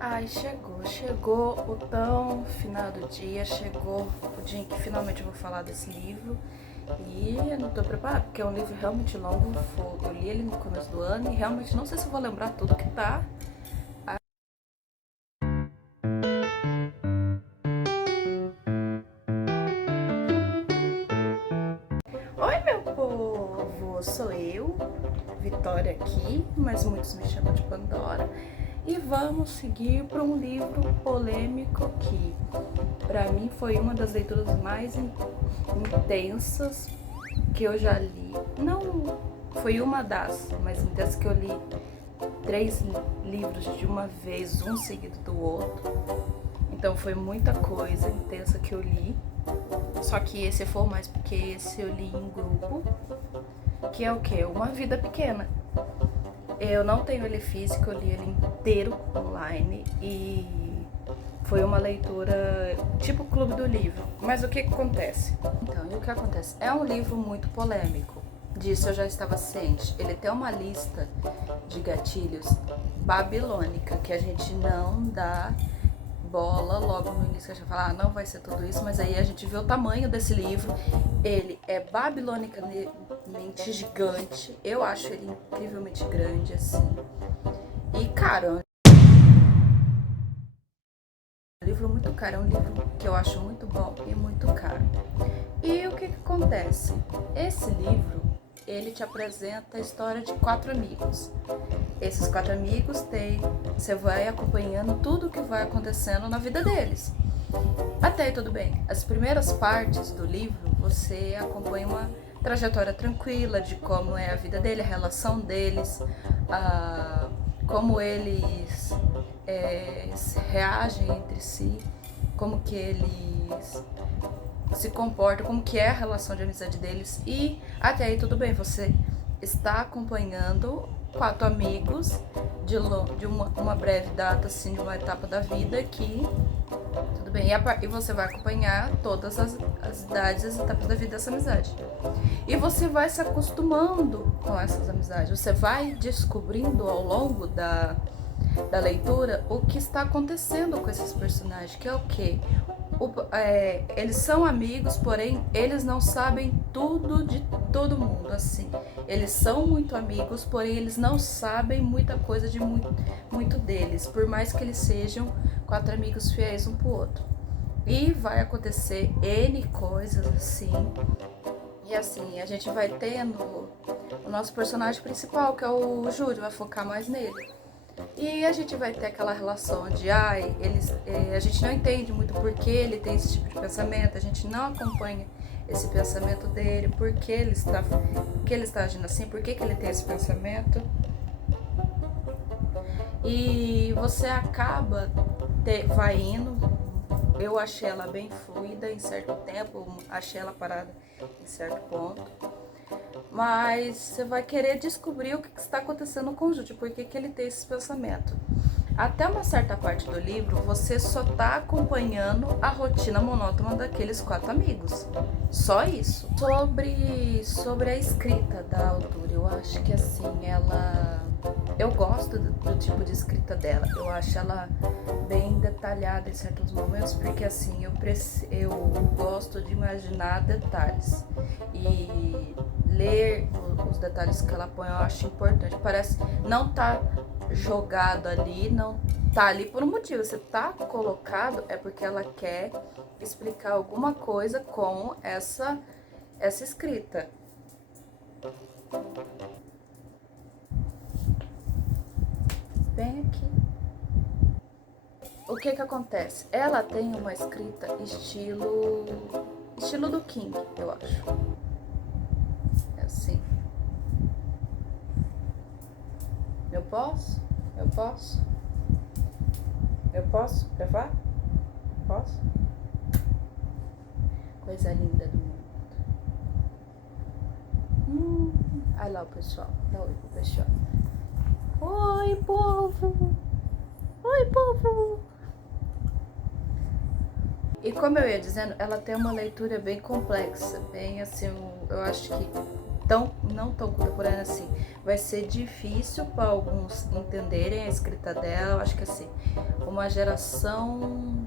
Ai, chegou o tão final do dia, chegou o dia em que finalmente eu vou falar desse livro. E eu não tô preparada, porque é um livro realmente longo. Eu li ele no começo do ano e realmente não sei se eu vou lembrar tudo que tá. Oi, meu povo! Sou eu, Vitória aqui, mas muitos me chamam de Pandora. E vamos seguir para um livro polêmico que, para mim, foi uma das leituras mais intensas que eu já li. Não foi uma das mais intensas, que eu li 3 livros de uma vez, um seguido do outro. Então foi muita coisa intensa que eu li. Só que esse foi mais porque esse eu li em grupo, que é o quê? Uma Vida Pequena. Eu não tenho ele físico, eu li ele inteiro online e foi uma leitura tipo Clube do Livro. Mas o que acontece? Então, e o que acontece? É um livro muito polêmico. Disso eu já estava ciente. Ele tem uma lista de gatilhos babilônica que a gente não dá bola logo no início, que a gente fala, não vai ser tudo isso, mas aí a gente vê o tamanho desse livro. Ele é babilonicamente gigante, eu acho ele incrivelmente grande, assim. E, cara, é um livro muito caro, é um livro que eu acho muito bom e muito caro. E o que acontece? Esse livro, ele te apresenta a história de 4 amigos. Esses 4 amigos você vai acompanhando tudo o que vai acontecendo na vida deles. Até aí tudo bem. As primeiras partes do livro, você acompanha uma trajetória tranquila de como é a vida dele, a relação deles, como eles reagem entre si, como que eles se comportam, como que é a relação de amizade deles. E até aí tudo bem, você está acompanhando 4 amigos de uma breve data, assim, de uma etapa da vida que, tudo bem, e você vai acompanhar todas as idades, as etapas da vida dessa amizade. E você vai se acostumando com essas amizades, você vai descobrindo ao longo da leitura o que está acontecendo com esses personagens, que é o quê? Eles são amigos, porém eles não sabem tudo de todo mundo, assim. Eles são muito amigos, porém eles não sabem muita coisa de muito deles, por mais que eles sejam 4 amigos fiéis um pro outro. E vai acontecer N coisas assim. E assim, a gente vai tendo o nosso personagem principal, que é o Júlio, vai focar mais nele. E a gente vai ter aquela relação de, a gente não entende muito por que ele tem esse tipo de pensamento, a gente não acompanha esse pensamento dele, por que ele está agindo assim, por que ele tem esse pensamento. E você vai indo, eu achei ela bem fluida em certo tempo, achei ela parada em certo ponto. Mas você vai querer descobrir o que está acontecendo com o Júlio, por que ele tem esse pensamento. Até uma certa parte do livro, você só tá acompanhando a rotina monótona daqueles 4 amigos. Só isso. Sobre a escrita da autora, eu acho que assim, eu gosto do tipo de escrita dela. Eu acho ela bem detalhada em certos momentos, porque assim, eu gosto de imaginar detalhes. E ler os detalhes que ela põe eu acho importante. Parece não tá jogado ali, não tá ali por um motivo. Você tá colocado é porque ela quer explicar alguma coisa com essa escrita. Bem aqui. O que acontece? Ela tem uma escrita estilo do King, eu acho. É assim. Eu posso? Eu posso? Eu posso gravar? Posso? Coisa linda do mundo. Olha lá o pessoal. Dá oi pro pessoal. Oi, povo! Oi, povo! E como eu ia dizendo, ela tem uma leitura bem complexa, bem assim, eu acho que não tão contemporânea assim. Vai ser difícil para alguns entenderem a escrita dela. Eu acho que assim, uma geração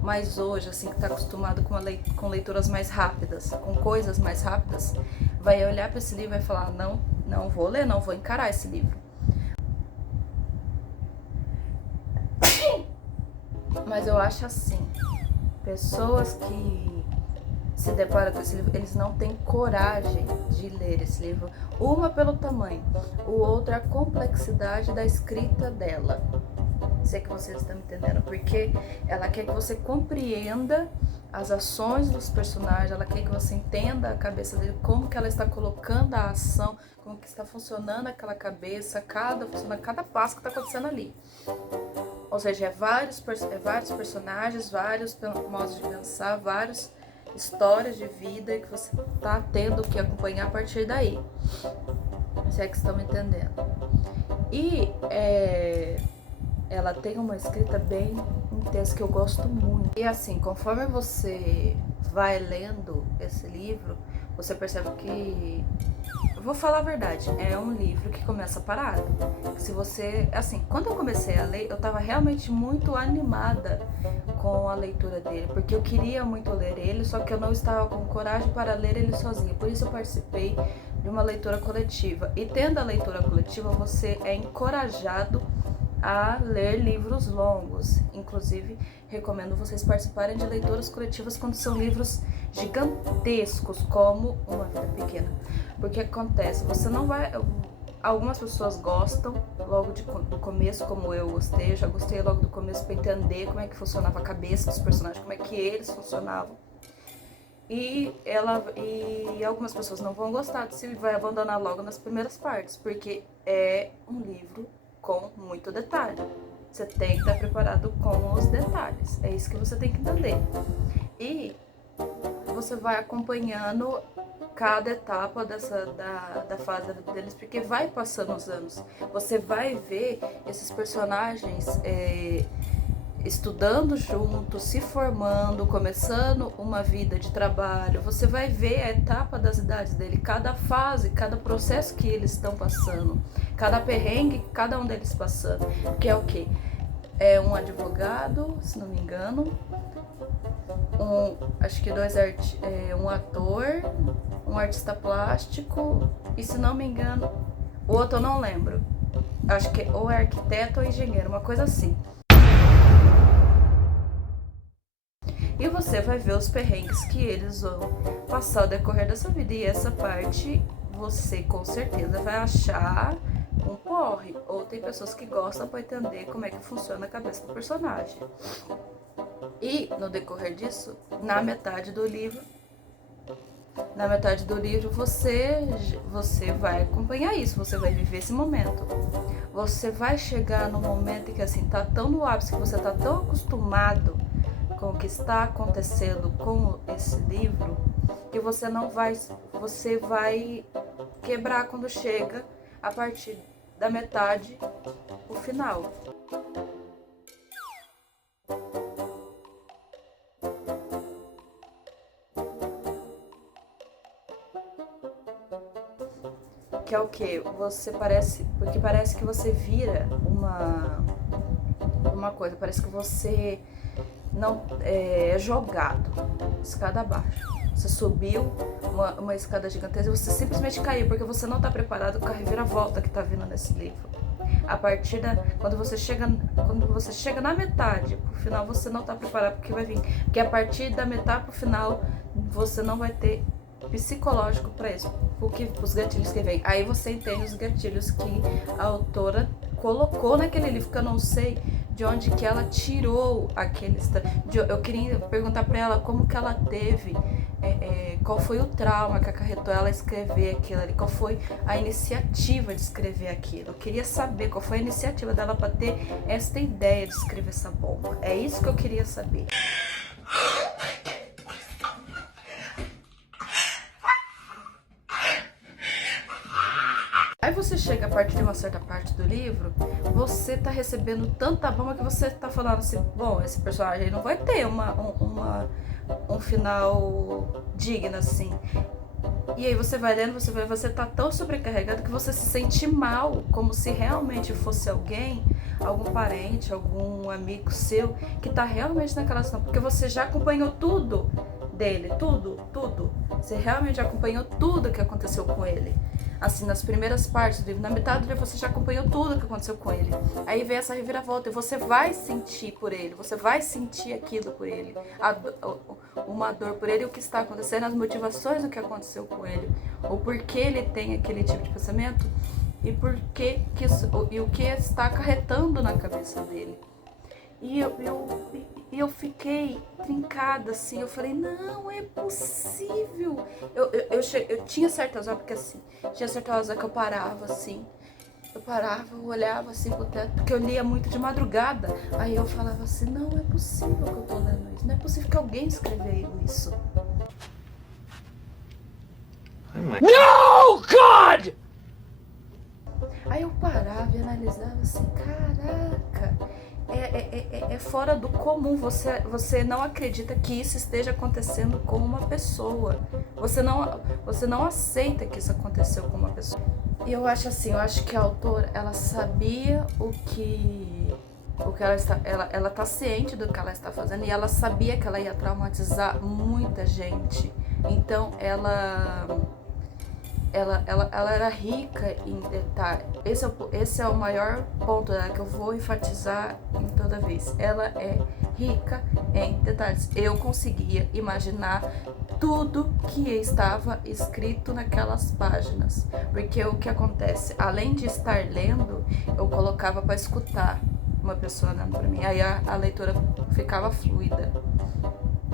mais hoje, assim, que está acostumado com leituras mais rápidas, com coisas mais rápidas, vai olhar para esse livro e vai falar, não vou ler, não vou encarar esse livro. Mas eu acho assim, pessoas que se deparam com esse livro, eles não têm coragem de ler esse livro. Uma pelo tamanho, o outro a complexidade da escrita dela. Sei que vocês estão me entendendo, porque ela quer que você compreenda as ações dos personagens, ela quer que você entenda a cabeça dele, como que ela está colocando a ação, como que está funcionando aquela cabeça, cada passo que está acontecendo ali. Ou seja, é vários personagens, vários modos de pensar, várias histórias de vida que você está tendo que acompanhar a partir daí. Se é que estão me entendendo. E ela tem uma escrita bem intensa que eu gosto muito. E assim, conforme você vai lendo esse livro, você percebe que, eu vou falar a verdade, é um livro que começa parado. Se você, assim, quando eu comecei a ler, eu tava realmente muito animada com a leitura dele, porque eu queria muito ler ele, só que eu não estava com coragem para ler ele sozinha. Por isso eu participei de uma leitura coletiva. E tendo a leitura coletiva, você é encorajado a ler livros longos. Inclusive, recomendo vocês participarem de leituras coletivas quando são livros gigantescos, como Uma Vida Pequena. Porque acontece, você não vai... Algumas pessoas gostam logo do começo, como eu gostei. Eu já gostei logo do começo para entender como é que funcionava a cabeça dos personagens, como é que eles funcionavam. E algumas pessoas não vão gostar, se vai abandonar logo nas primeiras partes, porque é um livro com muito detalhe. Você tem que estar preparado com os detalhes. É isso que você tem que entender. E você vai acompanhando cada etapa da fase deles, porque vai passando os anos. Você vai ver esses personagens estudando juntos, se formando, começando uma vida de trabalho. Você vai ver a etapa das idades dele, cada fase, cada processo que eles estão passando, cada perrengue que cada um deles passando. Que é o quê? É um advogado, se não me engano, acho que um ator, um artista plástico e, se não me engano, o outro eu não lembro. Acho que ou é arquiteto ou engenheiro, uma coisa assim. E você vai ver os perrengues que eles vão passar ao decorrer dessa vida. E essa parte você com certeza vai achar um porre. Ou tem pessoas que gostam para entender como é que funciona a cabeça do personagem. E no decorrer disso, na metade do livro você vai acompanhar isso, você vai viver esse momento. Você vai chegar no momento em que assim, tá tão no ápice, que você tá tão acostumado com o que está acontecendo com esse livro, que você vai quebrar quando chega a partir da metade, o final. Que é o que? Porque parece que você vira uma coisa, parece que você não é jogado escada abaixo. Você subiu uma escada gigantesca e você simplesmente caiu, porque você não está preparado com a reviravolta que está vindo nesse livro. Quando você chega na metade pro final, você não está preparado porque vai vir. Porque a partir da metade pro final, você não vai ter psicológico para isso, os gatilhos que vem. Aí você entende os gatilhos que a autora colocou naquele livro, que eu não sei de onde que ela tirou aqueles. Eu queria perguntar para ela como que ela teve, qual foi o trauma que acarretou ela a escrever aquilo ali, qual foi a iniciativa de escrever aquilo. Eu queria saber qual foi a iniciativa dela para ter esta ideia de escrever essa bomba. É isso que eu queria saber. Aí você chega a partir de uma certa parte do livro, você tá recebendo tanta bomba que você tá falando assim, bom, esse personagem não vai ter um final digno assim. E aí você vai lendo, você tá tão sobrecarregado que você se sente mal, como se realmente fosse alguém, algum parente, algum amigo seu, que tá realmente naquela situação, porque você já acompanhou tudo dele, tudo. Você realmente acompanhou tudo que aconteceu com ele. Assim, nas primeiras partes do livro, na metade do livro você já acompanhou tudo que aconteceu com ele. Aí vem essa reviravolta e você vai sentir por ele, você vai sentir aquilo por ele, uma dor por ele, o que está acontecendo, as motivações do que aconteceu com ele, o porquê ele tem aquele tipo de pensamento e e o que está acarretando na cabeça dele. E eu fiquei trincada, assim, eu falei, não é possível. Eu tinha certas horas, porque assim, tinha certas horas que eu parava, assim, eu olhava assim pro teto, porque eu lia muito de madrugada. Aí eu falava assim, não é possível que eu tô lendo isso, não é possível que alguém escreveu isso. No, God! Aí eu parava e analisava assim, caraca, é fora do comum, você não acredita que isso esteja acontecendo com uma pessoa, você não aceita que isso aconteceu com uma pessoa. E eu acho assim, eu acho que a autora, ela sabia o que ela tá ciente do que ela está fazendo e ela sabia que ela ia traumatizar muita gente, então ela era rica em detalhes. Esse é o maior ponto dela que eu vou enfatizar em toda vez. Ela é rica em detalhes. Eu conseguia imaginar tudo que estava escrito naquelas páginas. Porque o que acontece? Além de estar lendo, eu colocava para escutar uma pessoa lendo para mim. Aí a leitura ficava fluida.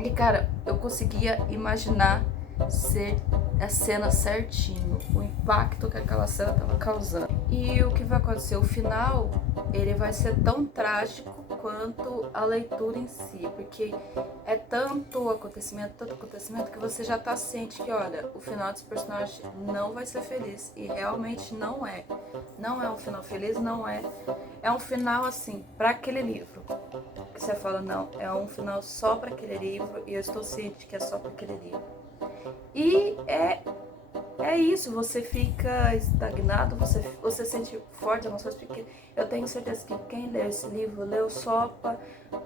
E cara, eu conseguia imaginar ser a cena certinho, o impacto que aquela cena estava causando. E o que vai acontecer? O final, ele vai ser tão trágico quanto a leitura em si, porque é tanto acontecimento, que você já tá ciente que, olha, o final desse personagem não vai ser feliz, e realmente não é. Não é um final feliz, não é. É um final, assim, para aquele livro. Que você fala, não, é um final só para aquele livro, e eu estou ciente que é só para aquele livro. E é isso, você fica estagnado, você sente forte emoções, porque eu tenho certeza que quem leu esse livro leu só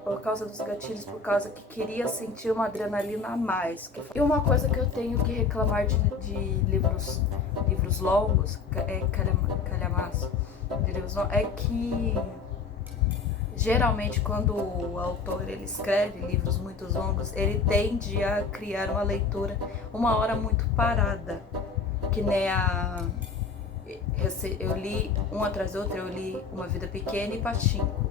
por causa dos gatilhos, por causa que queria sentir uma adrenalina a mais. E uma coisa que eu tenho que reclamar de livros longos, calhamaço, de livros longos, é que geralmente quando o autor ele escreve livros muito longos, ele tende a criar uma leitura uma hora muito parada, que nem eu li um atrás do outro, eu li Uma Vida Pequena e Pachinko.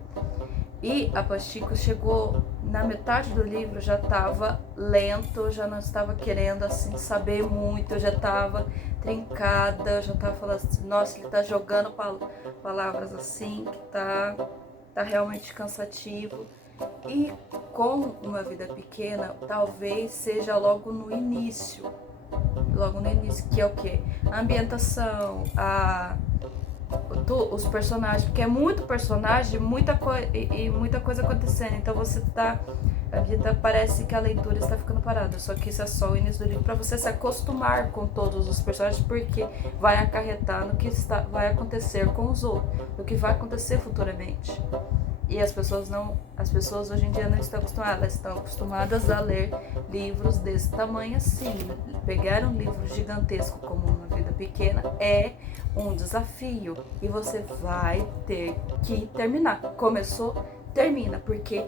E a Pachinko chegou na metade do livro, já estava lento, já não estava querendo assim saber muito, eu já estava trincada, eu já estava falando assim, nossa, ele está jogando palavras assim, que tá realmente cansativo. E com Uma Vida Pequena, talvez seja logo no início, que é o quê? A ambientação, os personagens, porque é muito personagem, muita coisa acontecendo, então a vida parece que a leitura está ficando parada, só que isso é só o início do livro, para você se acostumar com todos os personagens, porque vai acarretar no que vai acontecer com os outros, no que vai acontecer futuramente. E as pessoas hoje em dia não estão acostumadas, elas estão acostumadas a ler livros desse tamanho assim. Pegar um livro gigantesco como Uma Vida Pequena é um desafio e você vai ter que terminar. Começou, termina, porque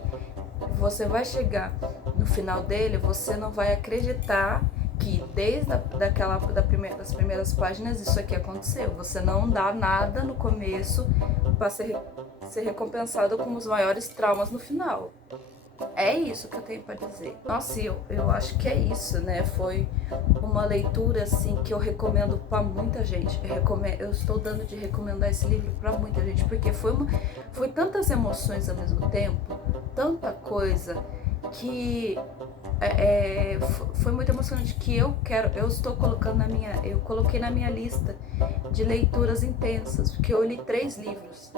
você vai chegar no final dele, você não vai acreditar que desde das primeiras páginas isso aqui aconteceu. Você não dá nada no começo para ser recompensado com os maiores traumas no final. É isso que eu tenho para dizer. Nossa, eu acho que é isso, né? Foi uma leitura assim que eu recomendo para muita gente. Eu estou dando de recomendar esse livro para muita gente, porque foi tantas emoções ao mesmo tempo, tanta coisa que foi muito emocionante, que eu coloquei na minha lista de leituras intensas, porque eu li 3 livros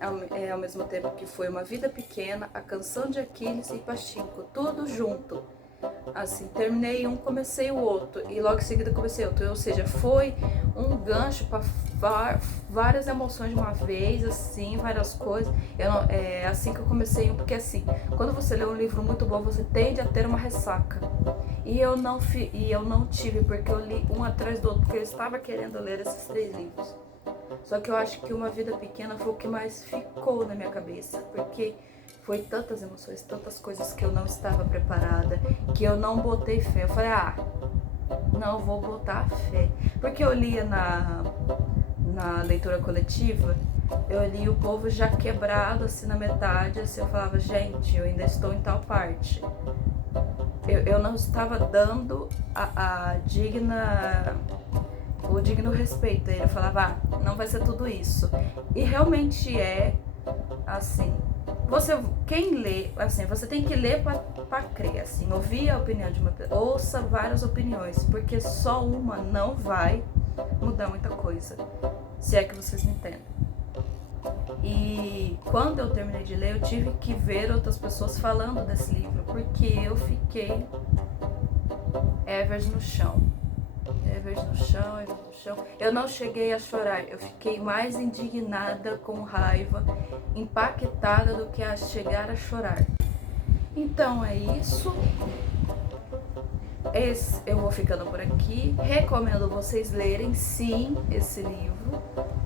ao mesmo tempo, que foi Uma Vida Pequena, A Canção de Aquiles e Pachinko, tudo junto. Assim, terminei um, comecei o outro, e logo em seguida comecei outro. Ou seja, foi um gancho para várias emoções de uma vez, assim, várias coisas. É assim que eu comecei um, porque assim, quando você lê um livro muito bom, você tende a ter uma ressaca. E eu não tive, porque eu li um atrás do outro, porque eu estava querendo ler esses 3 livros. Só que eu acho que Uma Vida Pequena foi o que mais ficou na minha cabeça, porque foi tantas emoções, tantas coisas que eu não estava preparada, que eu não botei fé. Eu falei, não vou botar fé. Porque eu lia na leitura coletiva, eu li o povo já quebrado, assim, na metade, assim, eu falava, gente, eu ainda estou em tal parte. Eu não estava dando o digno respeito. Ele falava, não vai ser tudo isso. E realmente é assim. Quem lê, assim, você tem que ler para crer, assim, ouvir a opinião de uma pessoa, ouça várias opiniões, porque só uma não vai mudar muita coisa, se é que vocês me entendem. E quando eu terminei de ler, eu tive que ver outras pessoas falando desse livro, porque eu fiquei Evers no chão. Evers no chão, Evers no chão. Eu não cheguei a chorar, eu fiquei mais indignada, com raiva, impactada do que a chegar a chorar. Então é isso. Eu vou ficando por aqui. Recomendo vocês lerem, sim, esse livro.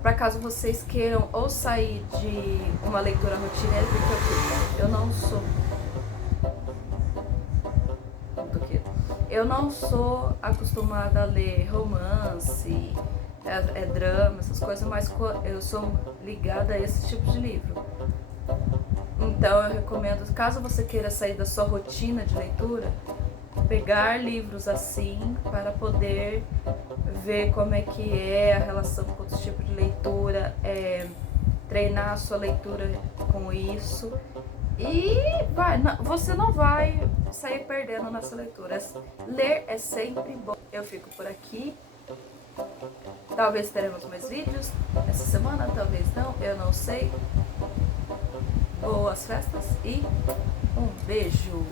Para caso vocês queiram ou sair de uma leitura rotineira, porque eu não sou... Eu não sou acostumada a ler romance, drama, essas coisas, mas eu sou ligada a esse tipo de livro. Então eu recomendo, caso você queira sair da sua rotina de leitura, pegar livros assim para poder ver como é que é a relação com outros tipos de leitura, treinar a sua leitura com isso. E você não vai sair perdendo nessa leitura. Ler é sempre bom. Eu fico por aqui. Talvez teremos mais vídeos essa semana, talvez não, eu não sei. Boas festas e um beijo!